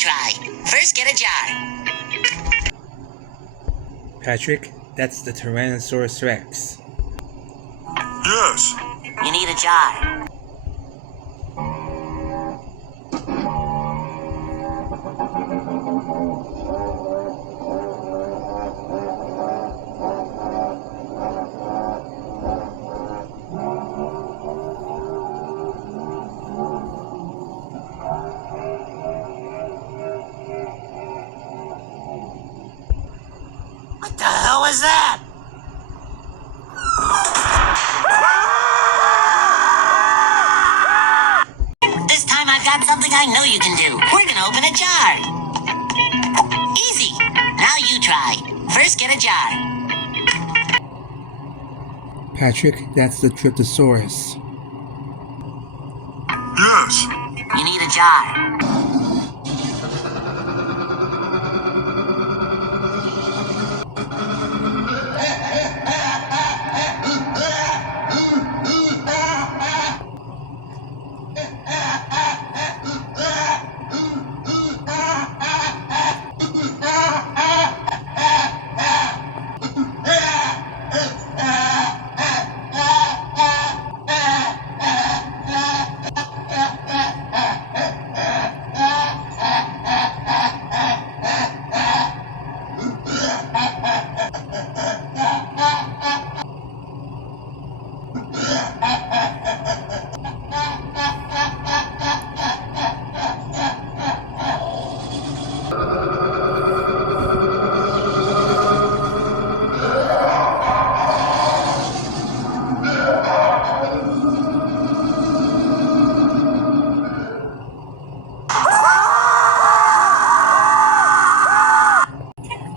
try. First, get a jar. Patrick, that's the Tyrannosaurus Rex. Yes. You need a jar. What the hell was that? This time I've got something I know you can do. We're gonna open a jar. Easy. Now you try. First, get a jar. Patrick, that's the Tryptosaurus. Yes. You need a jar.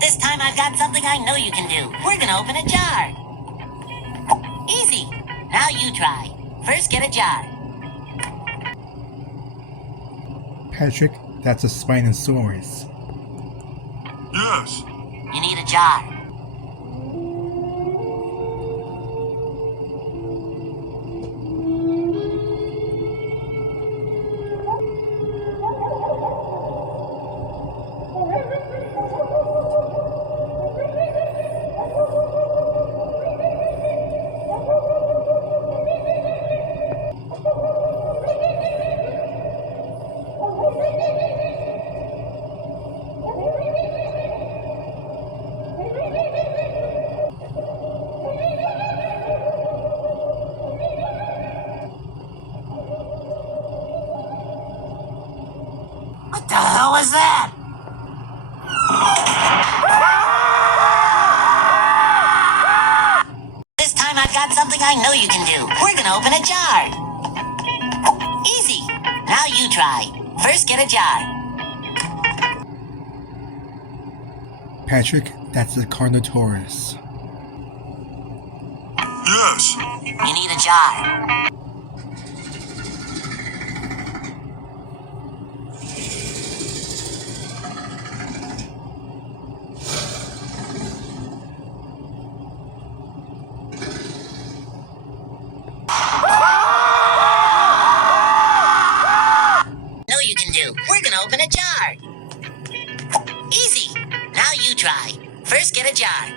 This time I've got something I know you can do. We're gonna open a jar. Easy. Now you try. First, get a jar. Patrick, that's a Spinosaurus. Yes. You need a jar. What the hell was that? This time I've got something I know you can do. We're gonna open a jar. Easy. Now you try. First, get a jar. Patrick, that's the Carnotaurus. Yes. You need a jar. Know you can do. We're gonna open a jar. Easy. Now you try. First, get a jar.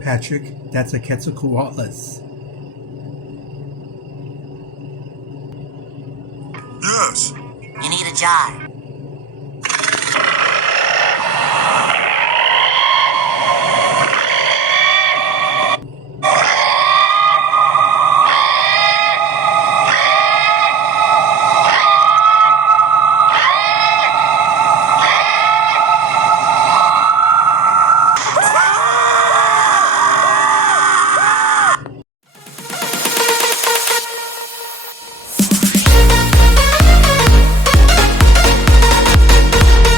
Patrick, that's a Quetzalcoatlus. Yes. You need a jar.